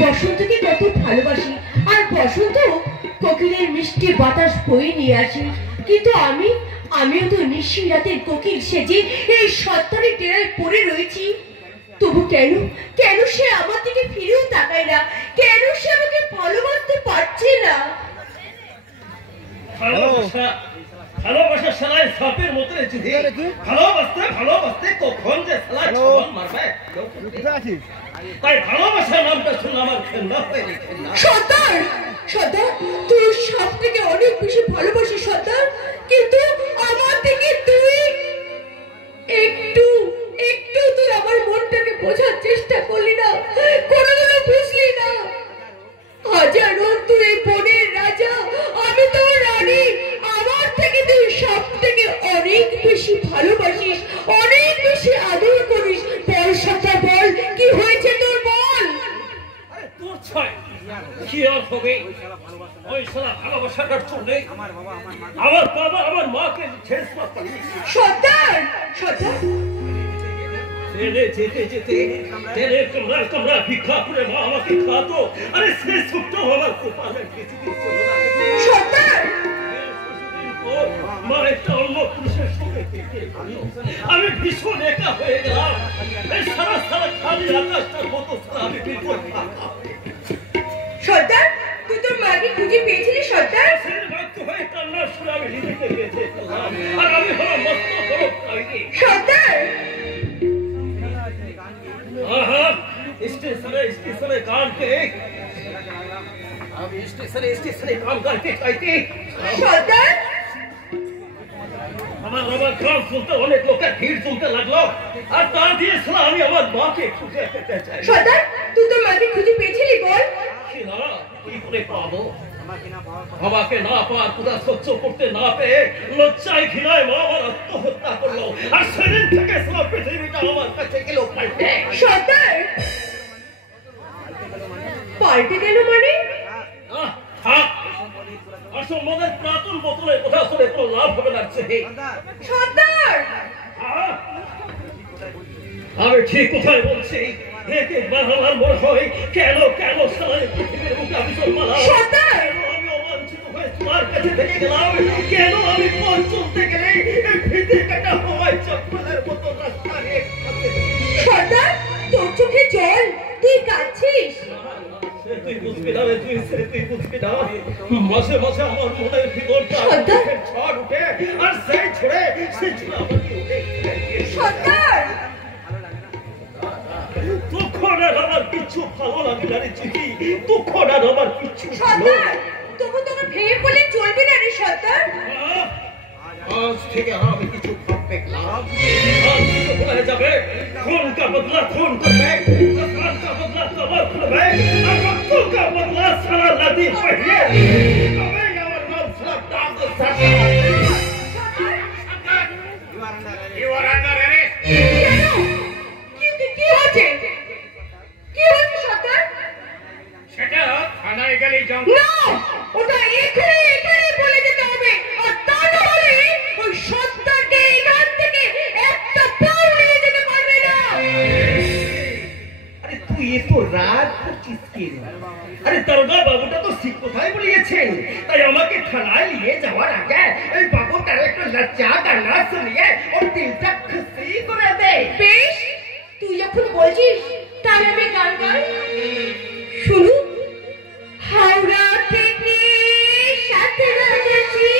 বসন্তকে কত ভালোবাসি, আর বসন্ত কোকিলের মিষ্টি বাতাস বয়ে নিয়ে আসে। কিন্তু আমিও তো নিশি রাতের কোকিল সেজে এই সত্তরের ডেরায় পড়ে রয়েছি। তবু কেন সে আমার দিকে ফিরেও তাকায় না? কেন সে আমাকে ভালোবাসতে পারছে না? ভালোবাসা শালায় সাপের মতো চুদি। ভালোবাসতে কখন যে শালা ছবল মারবে। তাই ভালোবাসার নামটা শুনে আমার খেলনা হয়ে গেছে। সর্দার, তুই সব থেকে অনেক বেশি ভালোবাসিস সর্দার, কিন্তু আমার থেকে তুই একটু তুই আমার মনটাকে বোঝার চেষ্টা করলি না, কোনোদিনও বুঝলি না। হাজারো তুই বনের রাজা, আমি তো রানী। আমার থেকে তুই সব থেকে অনেক বেশি ভালোবাসিস, অনেক বেশি আদর করিস। বল সর্দার, বল কি হয়েছে তোর, বল। তোর ছয় কি আর হবে? ওই শালা ভালোবাসাটার জন্য আমার বাবা আমার মাকে শেষ করতে। সর্দার যেতে কমরা ভিক্ষা করে মা আমাকে খাওয়াতো। আরে সে ছোট্ট আমার কপালে কিছুদিন ছিল না। সর্দার, মা একটা অন্য পুরুষের সঙ্গে আমি ভীষণ একা হয়ে গেলাম। এই সারা খালি আকাশটার মতো সারা আমি বিপদ। সর্দার, তুই তোর মাকে খুঁজে পেয়েছিলি সর্দার? হয়ে কান্নার সুরে আমি নিজেকে পেয়েছি, আর আমি হলাম মস্ত বড় পাইনি। সর্দার, स्टेशने काम के अब स्टेशने काम करके चाहती সর্দার, আমার গান শুনতে অনেক লোকের ভিড় জমতে লাগলো, আর তা দিয়ে শোনা আমি আমার মাকে খুঁজে পেতে চাই। সর্দার, তুই তোর মাকে খুঁজে পেয়েছিলি বল? কি করে পাবো? আমাকে না পাওয়ার ক্ষুধা সহ্য করতে না পেয়ে লজ্জায় ঘৃণায় মা আমার আত্মহত্যা করলো, আর সেদিন থেকে সারা পৃথিবীটা আমার কাছে গেল পাল্টে। সর্দার, পাল্টে গেল মানে? অসম্মানের প্রাতন বোতলে কথা শুনে কোনো লাভ হবে না। সর্দার, আমি ঠিক কোথায় বলছি? একবার আমার মনে হয় কেন সারা পৃথিবীর মুখে আমি সর্দার, আমি অবাঞ্ছিত হয়ে তোমার কাছে থেকে গেলাম। কেন আমি পথ চলতে গেলে ফিতে কাটা হওয়ায় চপ্পলের মতো রাস্তা রেখে? সর্দার, তোর চোখে জল, তুই কাঁদছিস? তুই বুঝবি না, তুই বুঝবি না। মাঝে মাঝে আমার মনের ভিতরটা ঝড় উঠে, আর সেই ছড়ে আমাকে উঠে। সর্দার, তখন আর আমার কিচ্ছু ভালো লাগে না রে চিঠি, তখন আর আমার কিচ্ছু। সর্দার, তবু তোকে ভেঙে পড়লে চলবে না রে সর্দার। আজ থেকে আমি কিছু ভাববে লাভ হয়ে যাবে। খুন কা বদলা খুন করবে, কাফন কা বদলা কবর করবে, আর রক্ত কা বদলা সারা নদী বহিয়ে তবে আমার নাম সারা টাক সাথে। You are under arrest. কি হচ্ছে সর্দার? সেটা থানায় গেলে না, ওটা এখানে বলে যেতে হবে, আর তা না হলে ওই সর্দারকে এখান থেকে একটা পাও নিয়ে যেতে পারবে না। আরে তুই এত রাগ করছিস কেন? আরে দারোগা বাবুটা তো ঠিক কথাই বলিয়েছেন, তাই আমাকে থানায় নিয়ে যাওয়ার আগে এই বাবুটার একটা লজ্জা গানা শুনিয়ে ওর দিলটা খুশি করে দে। বেশ, তুই যখন বলছিস তাহলে আমি গান গাই। শুনু, হাওড়া থেকে সাতরা গেছি,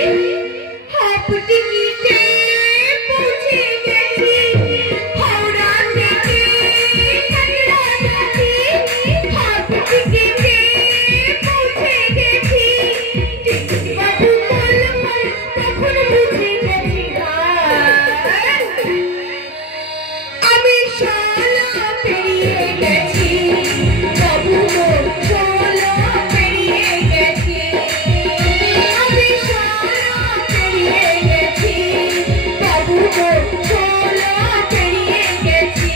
হাপটিকিতে পৌঁছে গেছি। হাওড়া থেকে সাতরা গেছি, হাপটিকিতে পৌঁছে গেছি। বাবু বল তখন বুঝে গেছি আমি শালা পেরিয়ে গেছি। বাবু শালা পেরিয়ে গেছি, আমি শালা পেরিয়ে গেছি। বাবু শালা পেরিয়ে গেছি।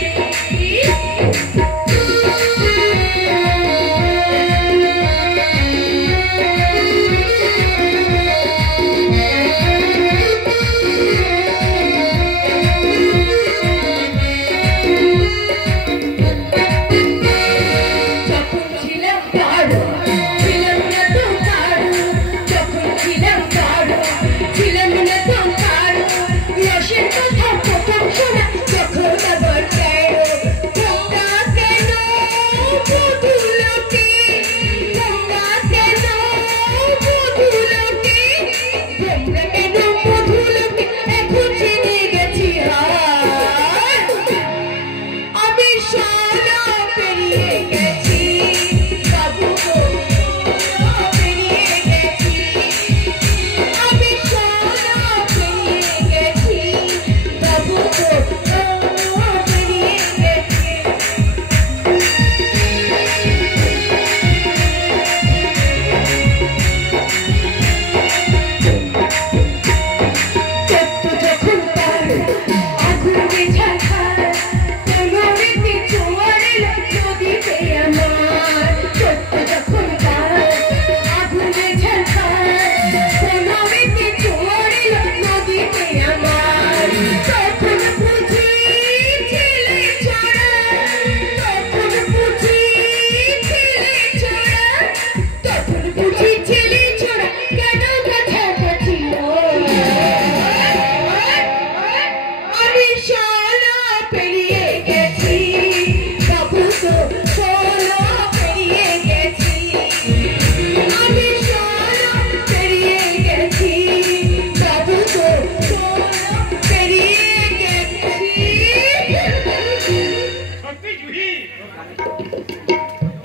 জুহি,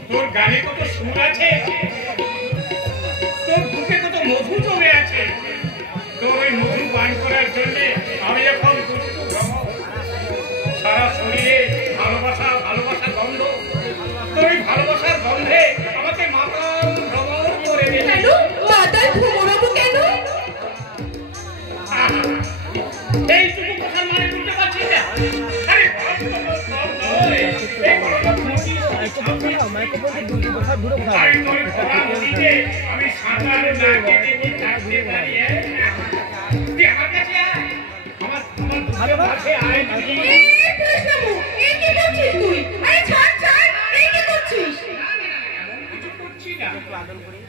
তোর গানে কত সুর আছে, তোর বুকে কত মধু জমে আছে। তোর ওই মধু পান করার জন্য আমি এখন সারা শরীরে ভালোবাসা ভালোবাসা গন্ধ। তোর এই ভালোবাসার গন্ধে আমাকে মাতাল ভ্রমণ করে দিল। মাতাল ভ্রমণ কেন? এইটুকু কথার মানে বুঝতে পারছি না। আরে আমি সাঁতার না কেটে থাকতে পারি। আমার কাছে আমার ভালোবাসে আয়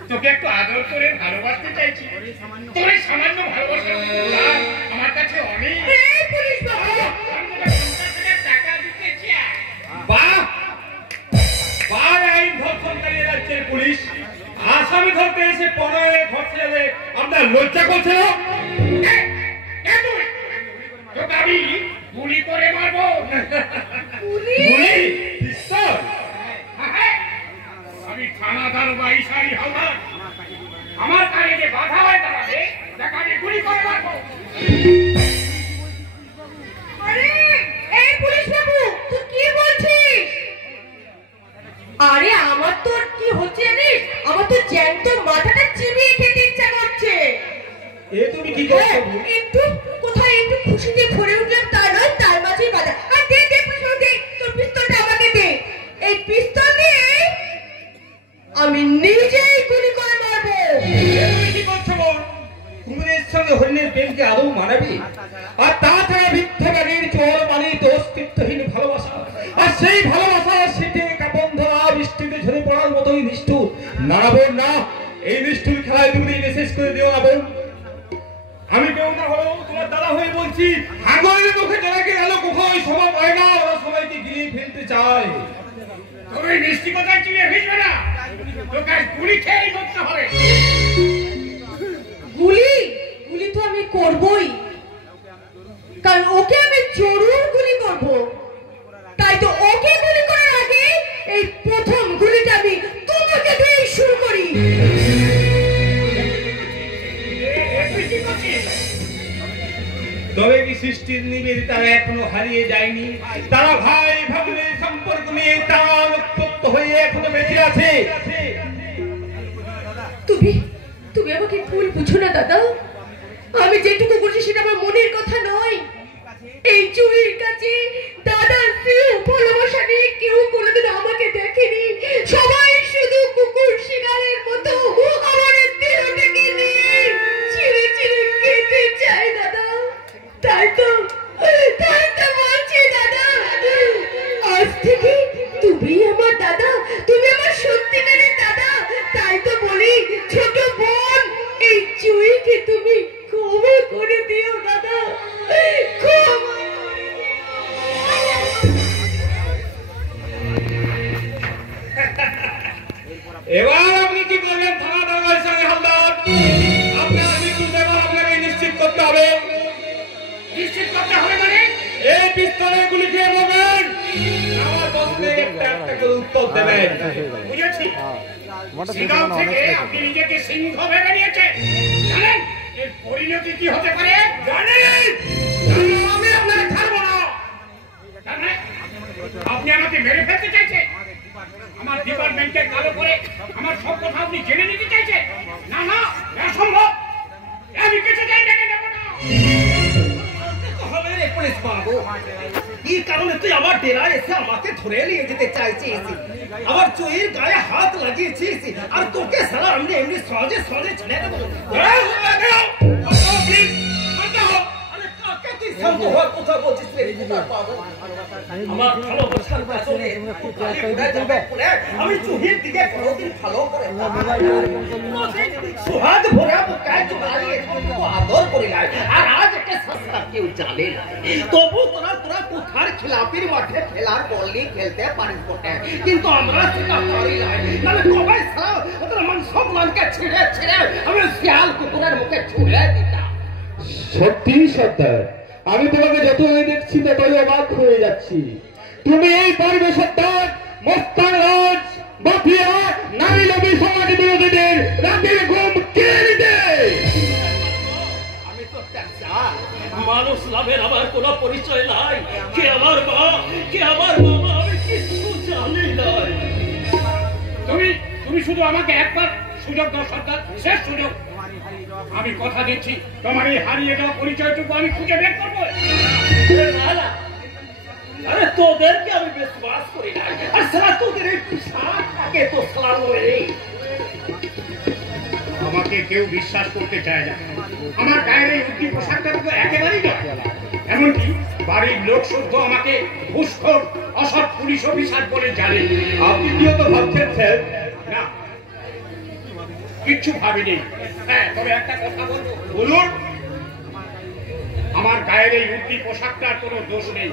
তোকে একটু আদর করে ভালোবাসতে চাইছি। তোর এই সামান্য ভালোবাসা আমার কাছে অনেক। টাকা দিতে চাই। বাহ বাহ, আইন ধর্ষণ চালিয়ে যাচ্ছে পুলিশ। আসামি ধরতে এসে 15 ধরছে। আপনার লজ্জা করছে না? তোকে আমি গুলি করে মারবো। গুলি? পিস্তল? আমি থানাদার বা ইশারি হাওলাদার। আমার কানে যে বাধা হয় দাঁড়াবে, তাকে আমি গুলি করে মারবো। আরে এই পুলিশ বাবু, তুই কি বলছিস? আরে আমার তোর কি হচ্ছে জানিস? আমার তো জ্যান্ত মাথাটা চিবিয়ে খেতে ইচ্ছা করছে। এ তুমি কি করছো? একটু কোথায় একটু খুশিতে ভরে উঠলাম, তা নয়, তার মাঝেই বাধা। আর দে দে পিস্তল দে, তোর পিস্তলটা আমাকে দে। এই পিস্তল দিয়ে আমি নিজেই গুলি করে মারবো। তুমি কি করছো বল? কুমিরের সঙ্গে হরিণের প্রেমকে আদৌ মানাবি? আর তাছাড়া মিথ্যাবাদীর চোর মানে অস্তিত্বহীন ভালোবাসা। আর সেই ভালোবাসা শীতে কাপন ধরা বৃষ্টিতে ঝরে পড়ার মতোই নিষ্ঠুর। না বোন না, এই নিষ্ঠুর খেলায় তুমি মেসেজ করে দিও না বোন। আমি কেউ না হলেও তোমার দাদা হয়ে বলছি, হাঙ্গরের মুখে যারাকে আলো কোথায় সবাই পায় না, ওরা সবাইকে গিলিয়ে ফেলতে চায়। তুমি মিষ্টি কথায় চিনে ভিজবে না, তোকে গুলি খেয়েই করতে হবে। গুলি গুলি তো আমি করবই, কারণ ওকে আমি জরুর গুলি করব। তাই তো ওকে গুলি করার আগে এই প্রথম গুলিটা আমি তোমাকে দিয়ে শুরু করি। তবে কি সৃষ্টির নিবেদিতা এখনো হারিয়ে যায়নি? তারা ভাই ভাগ্নের সম্পর্ক নিয়ে তারা উত্তপ্ত হয়ে এখনো বেঁচে আছে। তুমি তুমি আমাকে ভুল বুঝো না দাদা। আমি যেটুকু বলছি সেটা আমার মনের কথা নয়। এই চুরির কাছে দাদার প্রিয় ভালোবাসা নিয়ে কেউ কোনোদিন আমাকে দেখেনি। সবাই শুধু কুকুর শিকারের মতো আমার দেহটাকে নিয়ে চিড়ে চিড়ে খেতে চায় দাদা। তাই তো বলছি দাদা, আজ থেকে তুমি আমার দাদা, তুমি আমার সত্যিকারের দাদা। তাই তো বলি, ছোট বোন এই চুইকে তুমি ক্ষমা করে দিও দাদা, ক্ষমা। এবার আপনি কি করবেন? থানা দারোগার সঙ্গে হালদার, আপনার মৃত্যু এবার আপনাকে নিশ্চিত করতে হবে। নিশ্চিত করতে হবে মানে? এই পিস্তলের গুলি খেয়ে বলবেন, আমার প্রশ্নে একটা একটা করে উত্তর দেবেন। বুঝেছি? সিংহ থেকে আপনি নিজেকে সিংহ ভেবে নিয়েছেন। জানেন এর পরিণতি কি হতে পারে? জানেন? আমি আপনাকে ছাড়বো না। জানেন আপনি আমাকে মেরে ফেলতে চাইছেন? আমার ডিপার্টমেন্টকে কালো করে আমার সব কথা আপনি জেনে নিতে চাইছেন? না না, অসম্ভব। আমি কিছু জানতে দেব না। হবে রে পুলিশ বাবু, কি কারণে তুই আমার ডেরায় এসে আমাকে ধরে নিয়ে যেতে চাইছিস? আমার চুইয়ের গায়ে হাত লাগিয়েছিস আর তোকে সারা আমি এমনি সহজে সহজে ছেড়ে দেবো? শান্ত হওয়ার কথা বলছিস রে বাবু। আমার ভালোবাসার কারণে আমি চুহির দিকে কোনোদিন ভালো করে সুহাদ ভরা বুকায় চুড়াই আদর করে নাই। আর আজ একটা সস্তা কেউ জানে না, তবু তোরা কোথার খিলাপির মাঠে খেলার বল নিয়ে খেলতে পারিস বটে, কিন্তু আমরা সেটা পারি নাই। নাহলে কবাই সারা ওদের মাংস গুলানকে ছিঁড়ে ছিঁড়ে আমি শিয়াল কুকুরের মুখে ছুঁড়ে দিতাম। সত্যি সর্দার, আমি তোমাকে যতই দেখছি ততই অবাক হয়ে যাচ্ছি। তুমি এই পরিবেশে মস্তানগঞ্জ মাফিয়া নারী লবি সমাজ বিরোধীদের রাতের ঘুম কেড়ে দেয়। আমি তো ট্যাক্সা মানুষ লাভের আমার কোনো পরিচয় নাই। কে আমার মা, কে আমার বাবা, আমি কিছু জানি নাই। তুমি শুধু আমাকে একবার সুযোগ দাও সর্দার, শেষ সুযোগ। আমি কথা দিচ্ছি তোমার এই হারিয়ে যাওয়া পরিচয়টুকু আমি খুঁজে বের করবো। আরে তোদেরকে আমি বিশ্বাস করি নাই। আর সারা তোদের এই পোশাকটাকে তো সালানো রে। আমাকে কেউ বিশ্বাস করতে চায় না। আমার গায়ের এই উদ্দি পোশাকটা তো একেবারেই না। এমনকি বাড়ির লোক শুদ্ধ আমাকে ঘুষখোর অসৎ পুলিশ অফিসার বলে জানে। আপনি কি তো ভাবছেন স্যার? না, কিচ্ছু ভাবিনি। হ্যাঁ, তবে একটা কথা বলবো। বলুন। আমার গায়ের এই উদ্দি পোশাকটার কোনো দোষ নেই।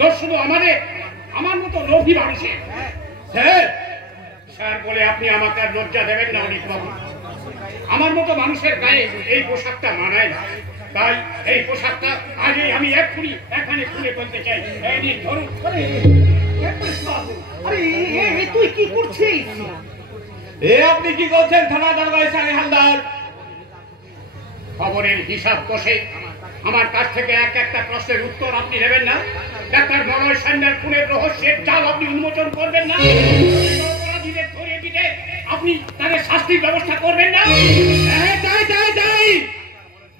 দোষ শুধু আমার মতো লোভী মানুষের। স্যার, স্যার বলে আপনি আমাকে আর লজ্জা দেবেন না অনেক বাবু। আমার মতো মানুষের গায়ে এই পোশাকটা মানায় না। তাই এই পোশাকটা আজই আমি এখানে খুলে ফেলতে চাই। এই নিন, ধরুন। আরে তুই কি করছিস? আপনি কি করছেন থানা দরবারে সানি হালদার? খবরের হিসাব কষে আমার কাছ থেকে একটা প্রশ্নের উত্তর আপনি দেবেন না? ডাক্তার মলয় সান্যাল খুনের রহস্যের জাল আপনি উন্মোচন করবেন না? অপরাধীদের ধরিয়ে দিতে আপনি তাদের শাস্তির ব্যবস্থা করবেন না? তাই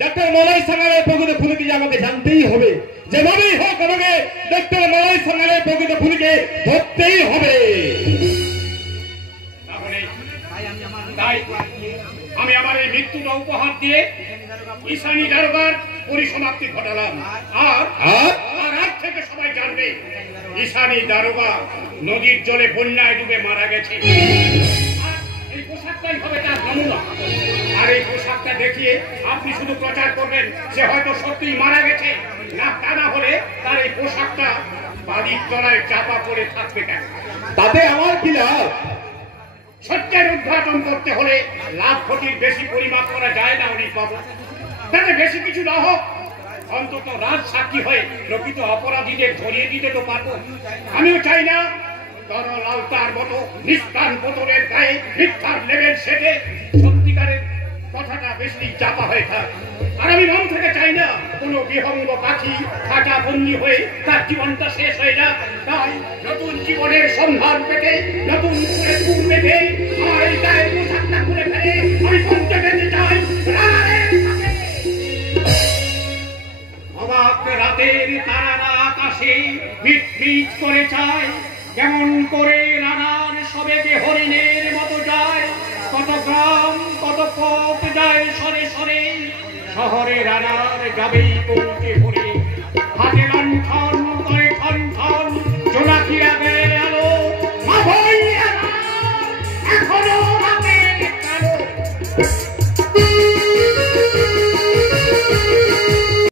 ডাক্তার মলয় সান্যালের প্রকৃত খুনিকে আমাকে জানতেই হবে। যেভাবেই হোক আমাকে ডাক্তার মলয় সান্যালের প্রকৃত খুনিকে ধরতেই হবে। তাই আমি আমার এই মৃত্যুটা উপহার দিয়ে ঈশানী দারোগার পরিসমাপ্তি ঘটালাম। আর আজ থেকে সবাই জানবে ঈশানী দারোগা নদীর জলে বন্যায় ডুবে মারা গেছে। এই পোশাকটাই হবে তার নমুনা। আর এই পোশাকটা দেখিয়ে আপনি শুধু প্রচার করবেন সে হয়তো সত্যিই মারা গেছে। না, তা না হলে তার এই পোশাকটা বাড়ির তলায় চাপা পড়ে থাকবে কেন? তাতে আমার কি লাভ? সত্যের উদ্ঘাটন করতে হলে লাভ ক্ষতির বেশি পরিমাপ করা যায় না অনেক বাবু। তাতে বেশি কিছু না হোক, অন্তত রাজ সাক্ষী হয়ে প্রকৃত অপরাধীদের ধরিয়ে দিতে তো পারবো। আমিও চাই না তরল আলতার মতো নিষ্প্রাণ বোতলের গায়ে মিথ্যার লেবেল সেটে সত্যিকারের কথাটা বেশি চাপা হয়ে থাক। আর আমি মন থেকে চাই না কোনো বিহঙ্গ পাখি খাঁচা বন্দি হয়ে তার জীবনটা শেষ হয়ে যাক। তাই নতুন জীবনের সন্ধান পেতে, নতুন করে সুর বেঁধে আমার এই গায়ের পোশাকটা খুলে ফেলে আমি বলতে পেতে চাই, অবাক রাতের তারারা আকাশে মিটমিট করে চায়, কেমন করে রানার সবেগে হরিণের মতো যায়। কত গ্রাম কত পথ যায় সরে সরে, শহরে রানার যাবেই পৌঁছে